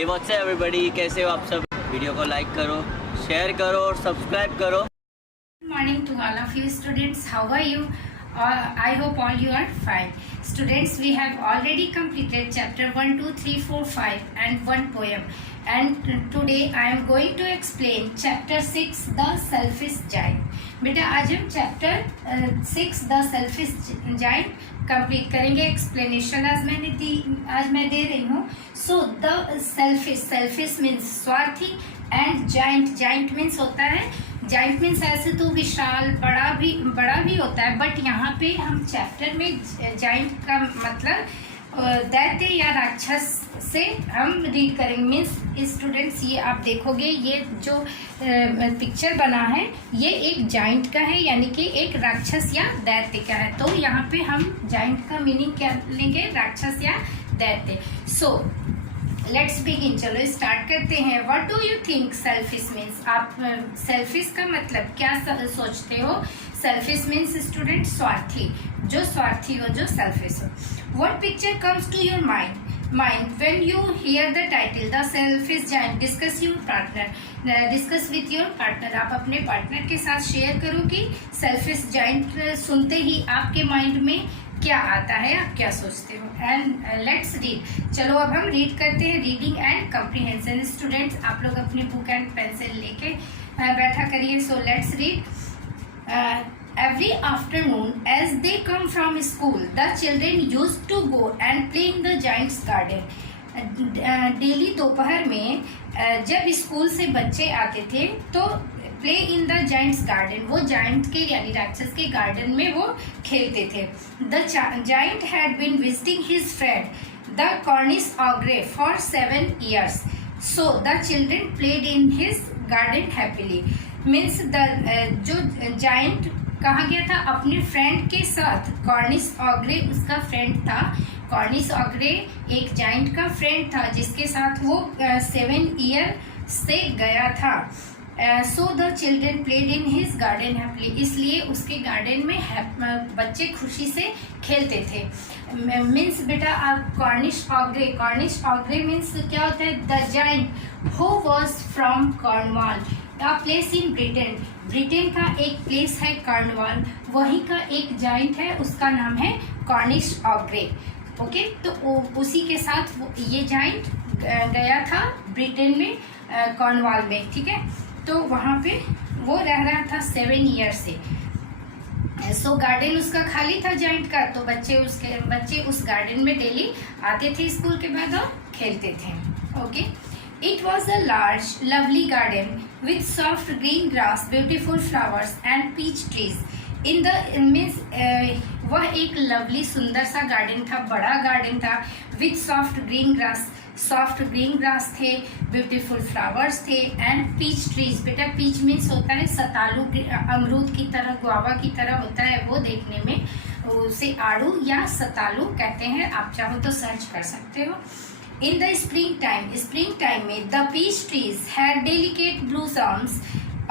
Hey what's up everybody, कैसे हो आप सब। वीडियो को लाइक करो, शेयर करो और सब्सक्राइब करो। Good morning to all of you students. How are you? I hope all you are fine. Students, we have already completed chapter 1, 2, 3, 4, 5 and one poem. And today I am going to explain chapter 6, The Selfish Giant. बेटा आज हम chapter 6, The Selfish Giant complete करेंगे। Explanation आज मैं दे रही हूँ। So the selfish means स्वार्थी and giant means होता है, जाइंट मीन्स ऐसे तो विशाल बड़ा भी होता है, बट यहाँ पे हम चैप्टर में जाइंट का मतलब दैत्य या राक्षस से हम रीड करेंगे। मीन्स स्टूडेंट्स ये आप देखोगे, ये जो पिक्चर बना है ये एक जाइंट का है, यानी कि एक राक्षस या दैत्य का है। तो यहाँ पे हम जाइंट का मीनिंग क्या लेंगे, राक्षस या दैत्य। सो लेट्स बिगिन, चलो स्टार्ट करते हैं। What do you think selfish means? आप सेल्फिश का मतलब क्या सोचते हो? सेल्फिश मीन्स स्टूडेंट स्वार्थी, जो स्वार्थी हो, जो सेल्फिश हो। What picture comes to your mind when you hear the title The Selfish Giant? Discuss with your partner. आप अपने पार्टनर के साथ शेयर करो कि सेल्फिश जाइंट सुनते ही आपके माइंड में क्या आता है, आप क्या सोचते हो। एंड लेट्स रीड, चलो अब हम रीड करते हैं। Reading and comprehension. स्टूडेंट्स आप लोग अपनी बुक एंड पेंसिल लेके बैठा करिए। So let's read. Every afternoon as they come from school, the children used to go and play in the giant's garden. Daily दोपहर में जब स्कूल से बच्चे आते थे तो play in the giant's garden, वो जाइंट के यानी राक्षस के गार्डन में वो खेलते थे। The giant had been visiting his friend the Cornish ogre for 7 years. So the children played in his garden happily. Means जो जाइंट कहाँ गया था? अपने फ्रेंड के साथ। कॉर्निश ऑग्रे उसका फ्रेंड था। कॉर्निश ऑग्रे एक जाइंट का फ्रेंड था जिसके साथ वो 7 years से गया था। So the children played in his garden happily, इसलिए उसके गार्डन में बच्चे खुशी से खेलते थे। मीन्स बेटा कॉर्निश ऑग्रे मीन्स क्या होता है? The giant who was from Cornwall, a place in Britain का एक प्लेस है कॉर्नवाल, वहीं का एक जाइंट है, उसका नाम है कॉर्निश ऑग्रे। ओके, तो उसी के साथ ये जाइंट गया था ब्रिटेन में, कॉर्नवाल में। ठीक है, तो वहाँ पे वो रह रहा था 7 years से। सो गार्डन उसका खाली था जाइंट का, तो बच्चे उस गार्डन में डेली आते थे स्कूल के बाद और खेलते थे। Okay, It was a large, lovely garden with soft green grass, beautiful flowers and peach trees. In the वह एक लवली सुंदर सा गार्डन था, बड़ा गार्डन था। With soft green grass थे, beautiful flowers थे and peach trees. बेटा peach means होता है सतालू, अमरूद की तरह, गुआवा की तरह होता है वो देखने में। उसे आड़ू या सतालू कहते हैं, आप चाहो तो सर्च कर सकते हो। In the springtime में the peach trees had delicate blossoms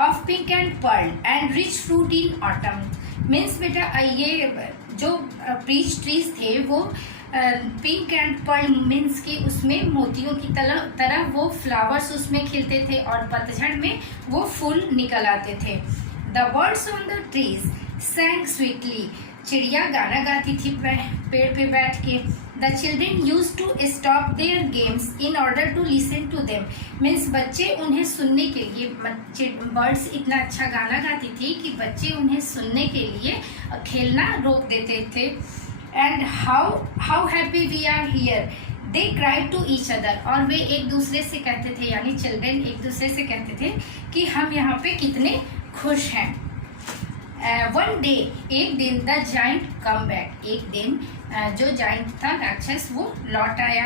of pink and pearl and rich fruit in autumn. Means बेटा ये जो peach trees थे वो पिंक एंड पर्ल मीन्स कि उसमें मोतियों की तरह वो फ्लावर्स उसमें खिलते थे और पतझड़ में वो फूल निकल आते थे। The birds on the trees sang sweetly. चिड़िया गाना गाती थी पेड़ पे बैठ के। The children used to stop their games in order to listen to them. Means बच्चे उन्हें सुनने के लिए, बर्ड्स इतना अच्छा गाना गाती थी कि बच्चे उन्हें सुनने के लिए खेलना रोक देते थे। And how happy we are here. They cried to each other. और वे एक दूसरे से कहते थे, यानी चिल्ड्रन एक दूसरे से कहते थे कि हम यहाँ पे कितने खुश हैं। One day, एक दिन द जाइंट कम बैक, एक दिन जो जाइंट था राक्षस वो लौट आया।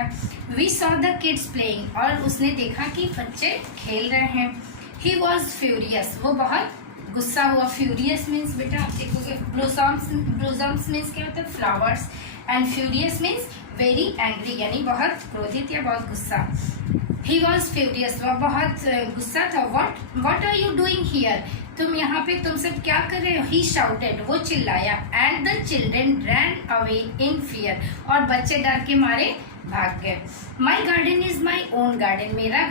We saw the kids playing, और उसने देखा कि बच्चे खेल रहे हैं। He was furious, वो बहुत गुस्सा हुआ। फ्यूरियस मीन्स बेटा आप देखोगे ब्लॉसम्स मीन्स क्या होता है? Flowers. And furious means very angry, यानी बहुत क्रोधित या बहुत गुस्सा। He was furious, वह बहुत गुस्सा था। What are you doing here? तुम यहाँ पे तुम सब क्या कर रहे हो? He shouted, वो चिल्लाया। And the children ran away in fear, और बच्चे डर के मारे भाग गए। माई garden is my own garden, मेरा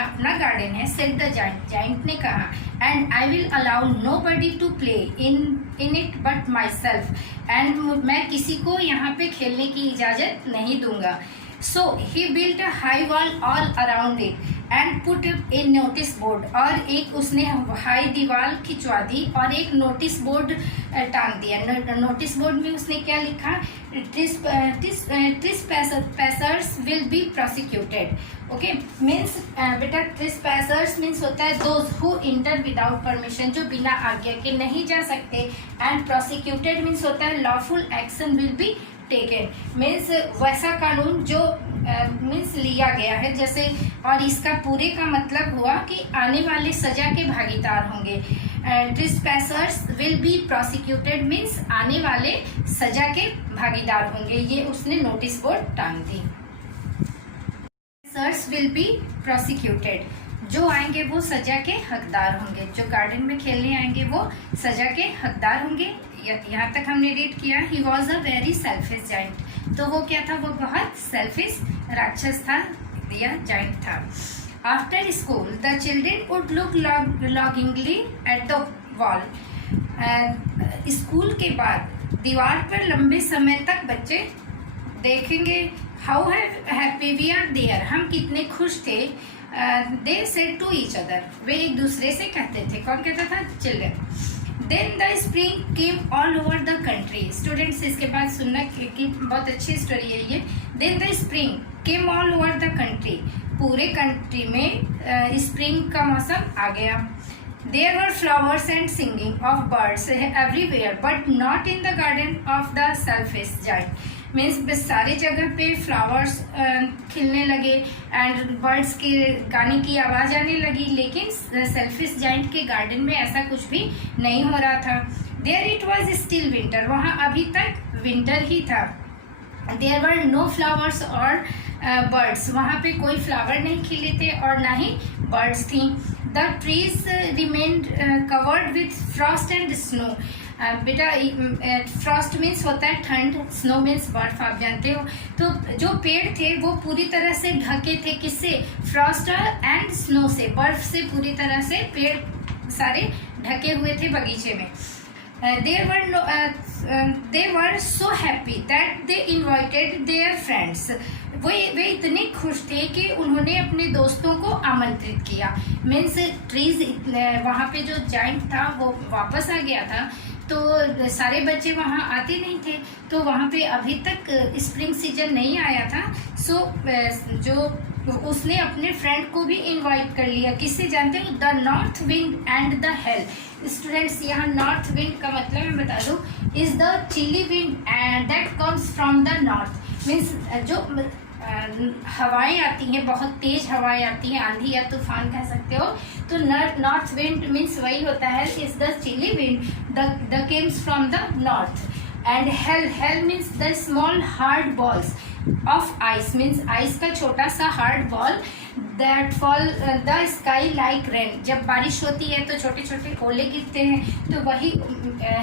अपना गार्डन है, सेड द जाइंट, जाइंट ने कहा। And I will allow nobody to play in it but myself, एंड मैं किसी को यहाँ पे खेलने की इजाजत नहीं दूंगा। So he built a high wall all around it and put a notice board, और एक उसने हाई दीवार खिंचवा दी और एक नोटिस बोर्ड टांग दिया। नोटिस बोर्ड में उसने क्या लिखा, trespassers will be prosecuted. Okay, means बेटा ट्रेसपैसर्स मीन्स होता है those who enter without permission, जो बिना आज्ञा के नहीं जा सकते। एंड प्रोसिक्यूटेड मीन्स होता है lawful action will be taken, means वैसा कानून जो मीन्स लिया गया है जैसे। और इसका पूरे का मतलब हुआ कि आने वाले सजा के भागीदार होंगे। ट्रेसपैसर्स विल बी प्रोसिक्यूटेड मीन्स आने वाले सजा के भागीदार होंगे, ये उसने नोटिस बोर्ड टांग दी। ट्रेसपैसर्स विल बी प्रोसिक्यूटेड, जो आएंगे वो सजा के हकदार होंगे, जो गार्डन में खेलने आएंगे वो सजा के हकदार होंगे। यहाँ तक हमने रीड किया। He was a very selfish giant, तो वो क्या था, वो बहुत सेल्फिश राक्षस था या जाइंट था। After school the children would look longingly at the wall, school के बाद दीवार पर लंबे समय तक बच्चे देखेंगे। How happy we are there, हम कितने खुश थे। They said to each other, वे एक दूसरे से कहते थे। कौन कहता था, children. Then the spring came all over the country. Students इसके बाद सुनना कि बहुत अच्छी स्टोरी है ये। Then the spring came all over the country. पूरे कंट्री में स्प्रिंग का मौसम आ गया। There were flowers and singing of birds everywhere, but not in the garden of the selfish giant. Means सारे जगह पे फ्लावर्स खिलने लगे एंड बर्ड्स के गाने की आवाज़ आने लगी, लेकिन सेल्फिश जाइंट के गार्डन में ऐसा कुछ भी नहीं हो रहा था। There it was still winter, वहाँ अभी तक विंटर ही था। देयर वर नो फ्लावर्स और बर्ड्स, वहाँ पे कोई फ्लावर नहीं खिले थे और ना ही बर्ड्स थी। The trees remained covered with frost and snow, बेटा फ्रॉस्ट मीन्स होता है ठंड, स्नो मीन्स बर्फ, आप जानते हो। तो जो पेड़ थे वो पूरी तरह से ढके थे, किससे, फ्रॉस्ट एंड स्नो से, बर्फ से पूरी तरह से पेड़ सारे ढके हुए थे बगीचे में। they were so happy that they invited their friends. वे इतने खुश थे कि उन्होंने अपने दोस्तों को आमंत्रित किया। मीन्स ट्रीज वहाँ पे जो जाइंट था वो वापस आ गया था, तो सारे बच्चे वहाँ आते नहीं थे, तो वहाँ पे अभी तक स्प्रिंग सीजन नहीं आया था। सो जो उसने अपने फ्रेंड को भी इनवाइट कर लिया। किससे, जानते हो, the north wind and the hail. Students, यहाँ नॉर्थ विंड का मतलब मैं बता दूँ, is the chilly wind and that comes from the north. Means जो हवाएं आती हैं, बहुत तेज हवाएं आती हैं, आंधी या तूफान कह सकते हो, तो नॉर्थ विंड मीन्स वही होता है, is the chilly wind the comes from the north. And hail means the small hard balls of ice, means ice का छोटा सा hard ball that fall the sky like rain. जब बारिश होती है तो छोटे छोटे ओले गिरते हैं, तो वही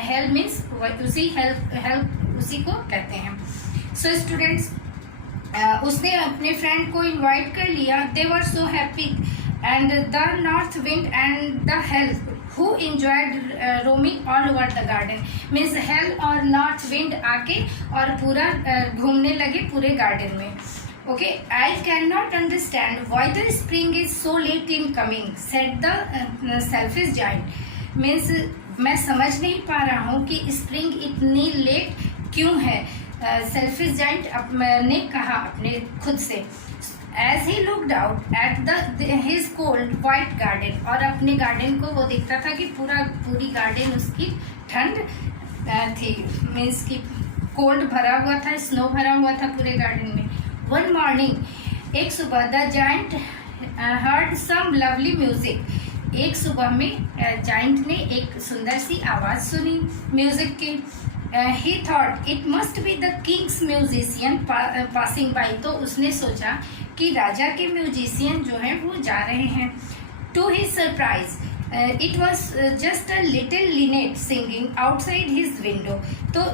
हेल मीन्स उसी को कहते हैं। सो स्टूडेंट्स, उसने अपने फ्रेंड को इनवाइट कर लिया। They were so happy and the north wind and the hail who enjoyed roaming all over the garden. Means hail और नॉर्थ विंड आके और पूरा घूमने लगे पूरे गार्डन में। Okay, I can not understand why the spring is so late in coming, said the selfish giant. Means मैं समझ नहीं पा रहा हूँ कि स्प्रिंग इतनी लेट क्यों है, सेल्फिश जाइंट ने कहा अपने खुद से। As he looked out at his cold white garden, और अपने गार्डन को वो देखता था कि पूरी गार्डन उसकी ठंड थी, मीन्स की कोल्ड भरा हुआ था, स्नो भरा हुआ था पूरे गार्डन में। वन मॉर्निंग, एक सुबह, the giant heard some lovely music. एक सुबह में जाइंट ने एक सुंदर सी आवाज़ सुनी म्यूजिक की। he thought it must be the king's musician passing by, तो उसने सोचा कि राजा के म्यूजिशियन जो हैं वो जा रहे हैं। To his surprise, it was just a little linnet singing outside his window. तो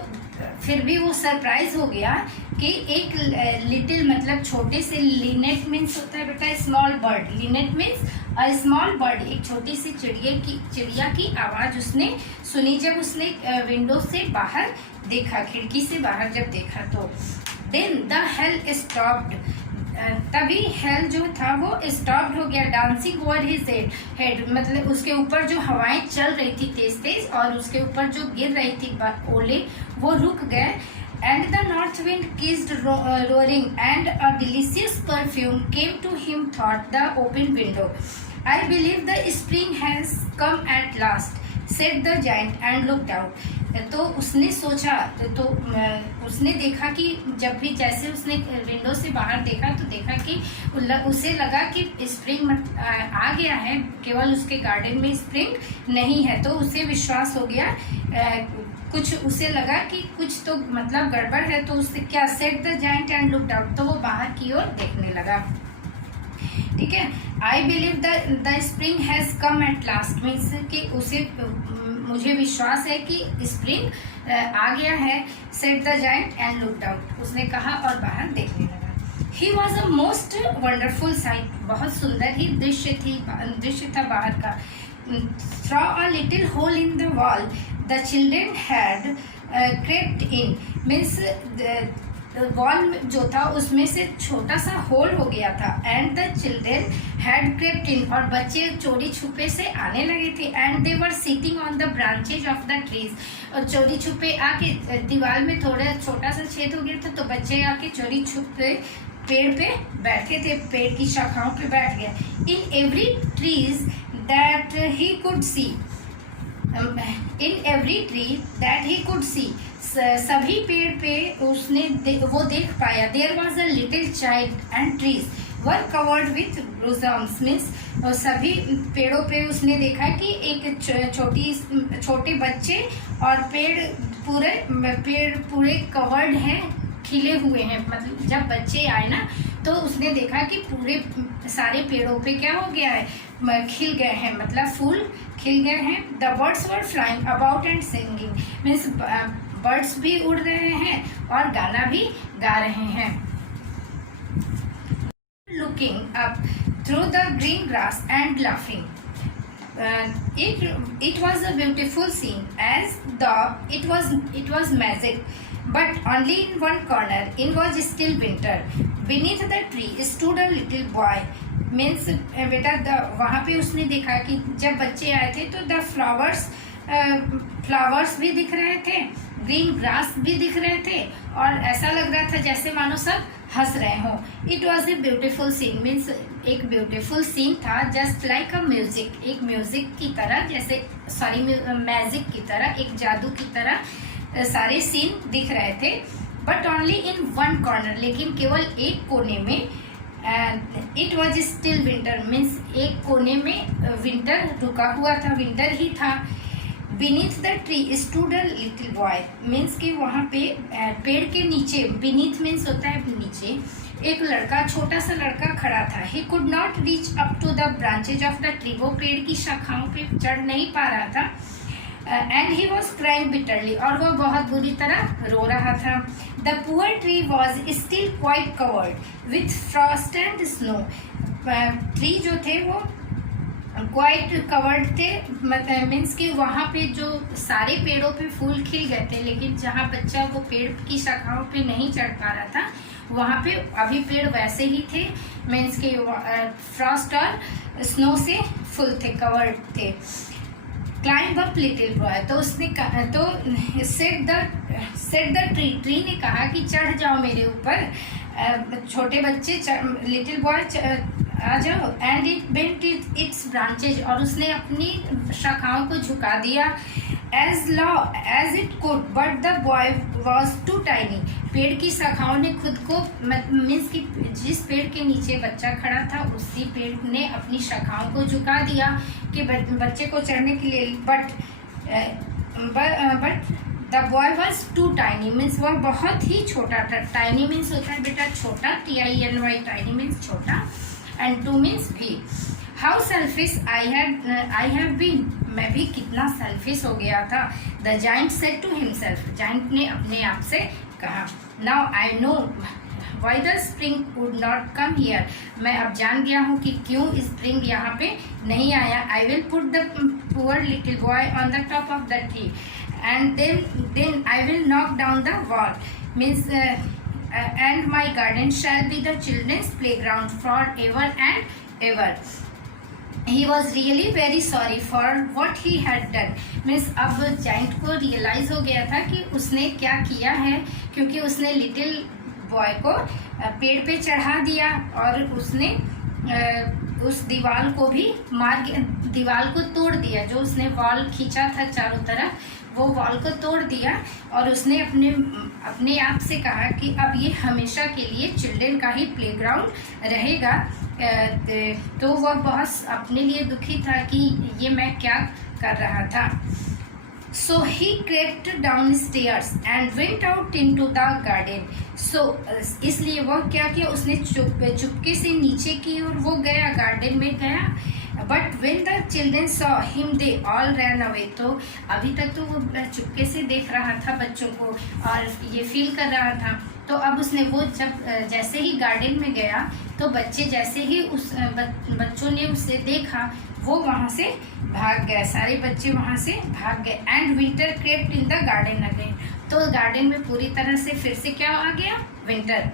फिर भी वो सरप्राइज हो गया कि एक लिटिल मतलब छोटे से, लिनेट मीन्स होता है बेटा small bird, Lynette means a small bird, एक छोटी सी चिड़िया की आवाज़ उसने सुनी जब उसने विंडो से बाहर देखा, खिड़की से बाहर जब देखा तो। देन द हेल स्टॉप्ड, तभी हेल जो था वो स्टॉप्ड हो गया, डांसिंग ओवर हिज हेड, मतलब उसके ऊपर जो हवाएं चल रही थी तेज तेज और उसके ऊपर जो गिर रही थी ओले वो रुक गए। And the north wind kissed roaring and a delicious perfume came to him thought the open window. I believe the spring has come at last said the giant and looked out. तो उसने सोचा, तो उसने देखा कि जब भी जैसे उसने विंडो से बाहर देखा तो देखा कि उसे लगा कि स्प्रिंग आ गया है, केवल उसके गार्डन में स्प्रिंग नहीं है। तो उसे विश्वास हो गया, कुछ उसे लगा कि कुछ तो मतलब गड़बड़ है। तो उससे क्या, said the giant and looked out, तो वो बाहर की ओर देखने लगा। ठीक है, आई believe the spring has come at last, means कि उसे मुझे विश्वास है कि स्प्रिंग आ गया है। Said the giant and looked out, उसने कहा और बाहर देखने लगा। He was a most wonderful site, बहुत सुंदर ही दृश्य था बाहर का। Through a little hole in the wall the children had crept in, means wall जो था उसमें से छोटा सा होल हो गया था। And the children had crept in, और बच्चे चोरी छुपे से आने लगे थे। And they were sitting on the branches of the trees, और चोरी छुपे आके दीवार में थोड़ा छोटा सा छेद हो गया था तो बच्चे आके चोरी छुपे पेड़ पे बैठे थे, पेड़ की शाखाओं पे बैठ गए। In every trees that he could see, in every tree that he could see, सभी पेड़ पे उसने वो देख पाया। There was a little child and trees were covered with blossoms, means सभी पेड़ों पे उसने देखा कि एक छोटे बच्चे और पेड़ पूरे कवर्ड हैं, खिले हुए हैं। मतलब जब बच्चे आए ना तो उसने देखा कि पूरे सारे पेड़ों पे क्या हो गया है, खिल गए हैं, मतलब फूल खिल गए हैं। The birds were flying about and singing, means birds भी उड़ रहे हैं और गाना भी गा रहे हैं। Looking up through the green grass and laughing, it was a beautiful scene as though it was magic, but only in one corner it was still winter. Beneath the tree stood a little boy, means बेटा वहाँ पे उसने देखा कि जब बच्चे आए थे तो द फ्लावर्स भी दिख रहे थे, ग्रीन ग्रास भी दिख रहे थे और ऐसा लग रहा था जैसे मानो सब हंस रहे हों। It was a beautiful scene, means एक ब्यूटिफुल सीन था, जस्ट लाइक अ म्यूजिक, एक म्यूजिक की तरह, जैसे सॉरी मैजिक की तरह, एक जादू की तरह सारे सीन दिख रहे थे। But only in one corner, लेकिन केवल एक कोने में। It was still winter, means एक कोने में विंटर रुका हुआ था, विंटर ही था। Beneath the tree stood a little boy, means कि वहाँ पे पेड़ के नीचे, बीनीथ मीन्स होता है नीचे, एक लड़का, छोटा सा लड़का खड़ा था। He could not reach up to the branches of the tree, वो पेड़ की शाखाओं पे चढ़ नहीं पा रहा था। And he was crying bitterly, और वो बहुत बुरी तरह रो रहा था। The poor tree was still quite covered with frost and snow, tree जो थे वो क्वाइट कवर्ड थे, मतलब मीन्स कि वहाँ पे जो सारे पेड़ों पे फूल खिल गए थे, लेकिन जहाँ बच्चा वो पेड़ की शाखाओं पे नहीं चढ़ पा रहा था वहाँ पे अभी पेड़ वैसे ही थे, मीन्स कि फ्रॉस्ट और स्नो से फुल थे, कवर्ड थे। क्लाइंब अप लिटिल बॉय, तो उसने तो सेड द ट्री ने कहा कि चढ़ जाओ मेरे ऊपर, छोटे बच्चे, लिटिल बॉय आ जाओ। And it bent its branches, और उसने अपनी शाखाओं को झुका दिया as low as it could, but the boy was too tiny, पेड़ की शाखाओं ने खुद को, मीन्स कि जिस पेड़ के नीचे बच्चा खड़ा था उसी पेड़ ने अपनी शाखाओं को झुका दिया कि बच्चे को चढ़ने के लिए। But the boy was too tiny, means वह बहुत ही छोटा था। टाइनी मीन्स होता है बेटा छोटा, TINY, टाइनी मीन्स छोटा, एंड टू मीन्स भी। How selfish I have been, मैं भी कितना सेल्फिश हो गया था। The giant said to himself, giant ने अपने आप से कहा। Now I know why the spring would not come here. मैं अब जान गया हूँ कि क्यों स्प्रिंग यहाँ पे नहीं आया. I will put the poor little boy on the top of the tree and then I will knock down the wall. Means and my garden shall be the children's playground forever and ever. He was really very sorry for what he had done. Means अब giant को realise हो गया था कि उसने क्या किया है, क्योंकि उसने लिटिल बॉय को पेड़ पे चढ़ा दिया और उसने उस दीवार को भी दीवार को तोड़ दिया. जो उसने वॉल खींचा था चारों तरफ, वो वॉल को तोड़ दिया और उसने अपने आप से कहा कि अब ये हमेशा के लिए चिल्ड्रन का ही प्लेग्राउंड रहेगा. तो वह बहुत अपने लिए दुखी था कि ये मैं क्या कर रहा था. So he crept downstairs and went out into the garden. So इसलिए वह क्या किया, उसने चुपके से नीचे की ओर वो गया, गार्डन में गया. But when the children saw him, they all ran away. तो अभी तक तो वो चुपके से देख रहा था बच्चों को और ये फील कर रहा था. तो अब उसने वो जैसे ही गार्डन में गया तो बच्चे जैसे ही उस बच्चों ने उसे देखा वो वहाँ से भाग गए. सारे बच्चे वहाँ से भाग गए. And winter crept in the garden again. तो गार्डन में पूरी तरह से फिर से क्या आ गया, विंटर.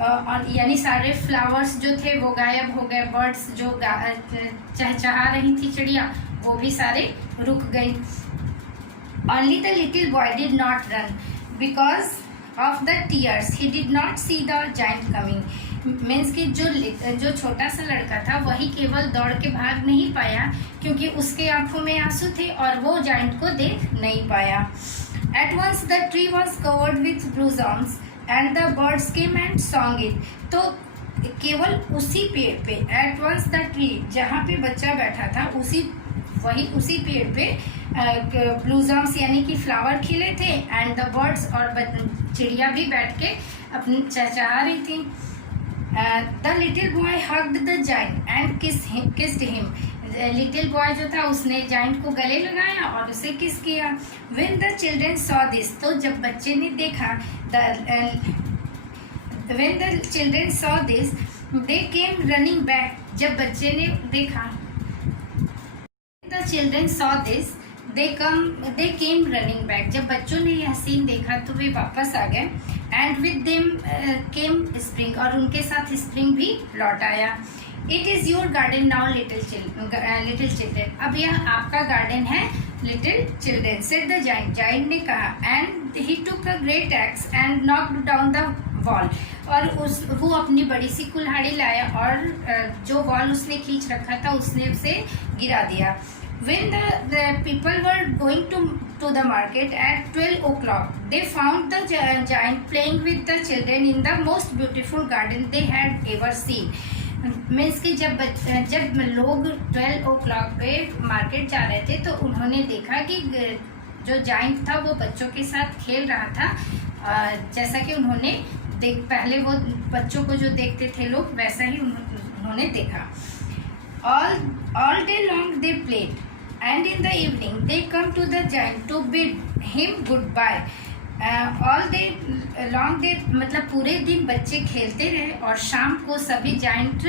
और यानी सारे फ्लावर्स जो थे वो गायब हो गए. बर्ड्स जो चहचहा रही थी चिड़िया, वो भी सारे रुक गई. Only the little boy did not run because of the tears. He did not see the giant coming. Means कि जो छोटा सा लड़का था वही केवल दौड़ के भाग नहीं पाया क्योंकि उसके आंखों में आंसू थे और वो जाइंट को देख नहीं पाया. At once the tree was covered with blossoms and the birds came and song it. तो केवल उसी पेड़ पे, एट वंस द ट्री, जहाँ पे बच्चा बैठा था उसी पेड़ पे ब्लूजम्स यानी कि फ्लावर खिले थे एंड द बर्ड्स और चिड़िया भी बैठ के अपनी चहचहा रही थी. The little boy hugged the giant and kissed him. Little boy जो था उसने जाइंट को गले लगाया और उसे किस किया. When the children saw this. तो जब बच्चे ने देखा, when the children saw this they came running back. जब बच्चे ने देखा, the children saw this they came running back. जब बच्चों ने यह सीन देखा तो वे वापस आ गए. And with them came spring. और उनके साथ स्प्रिंग भी लौट आया. It is your garden now little children. अब यह आपका गार्डन है little children, said the giant. Giant ने कहा. And he took a great x and knocked down the wall. और वो अपनी बड़ी सी कुल्हाड़ी लाया और जो वॉल उसने खींच रखा था उसने उसे गिरा दिया. When the people were going to the market at 12 o'clock, they found the giant playing with the children in the most beautiful garden they had ever seen. Means कि जब लोग 12 o'clock पे मार्केट जा रहे थे तो उन्होंने देखा कि जो जाइंट था वो बच्चों के साथ खेल रहा था. जैसा कि उन्होंने पहले वो बच्चों को जो देखते थे लोग वैसा ही उन्होंने देखा. All day long they played, and in the evening they come to the giant to bid him goodbye. All day long they मतलब पूरे दिन बच्चे खेलते रहे और शाम को सभी जाइंट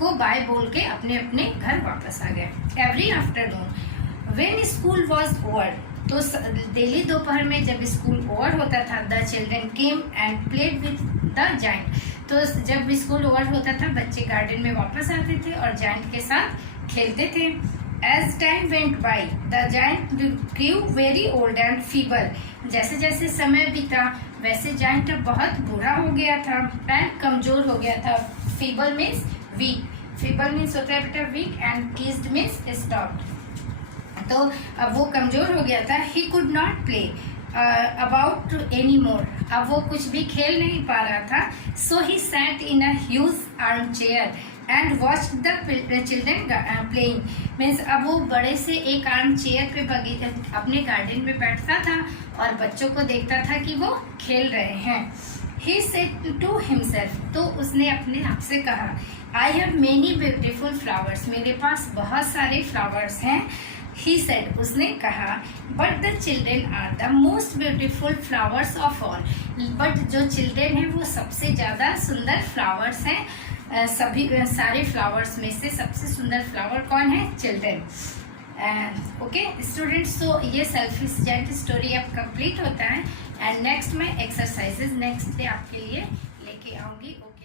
को बाय बोल के अपने अपने घर वापस आ गए. Every afternoon when school was over, तो डेली दोपहर में जब स्कूल ओवर होता था, the children came and played with the giant. तो जब स्कूल ओवर होता था बच्चे गार्डन में वापस आते थे और जाइंट के साथ खेलते थे. As time went by the giant grew very old and feeble. जैसे जैसे समय बीता वैसे जाइंट अब बहुत बूढ़ा हो गया था एंड कमजोर हो गया था. Feeble means weak. Feeble means होता है बेटा weak and ceased means stopped. तो अब वो कमजोर हो गया था. He could not play about any more. अब वो कुछ भी खेल नहीं पा रहा था. So he sat in a huge arm chair and watched the children playing. Means अब वो बड़े से एक आर्म चेयर पे अपने गार्डन में बैठता था और बच्चों को देखता था कि वो खेल रहे हैं. He said to himself. तो उसने अपने आप से कहा, I have many beautiful flowers. मेरे पास बहुत सारे फ्लावर्स हैं. he said, उसने कहा, but the children are the most beautiful flowers of all. But जो children हैं वो सबसे ज़्यादा सुंदर flowers हैं, सभी सारे flowers में से सबसे सुंदर flower कौन है? Children. ओके स्टूडेंट्स, तो ये सेल्फिशेंट स्टोरी अब कंप्लीट होता है एंड नेक्स्ट मैं एक्सरसाइजेज नेक्स्ट डे आपके लिए लेके आऊँगी. ओके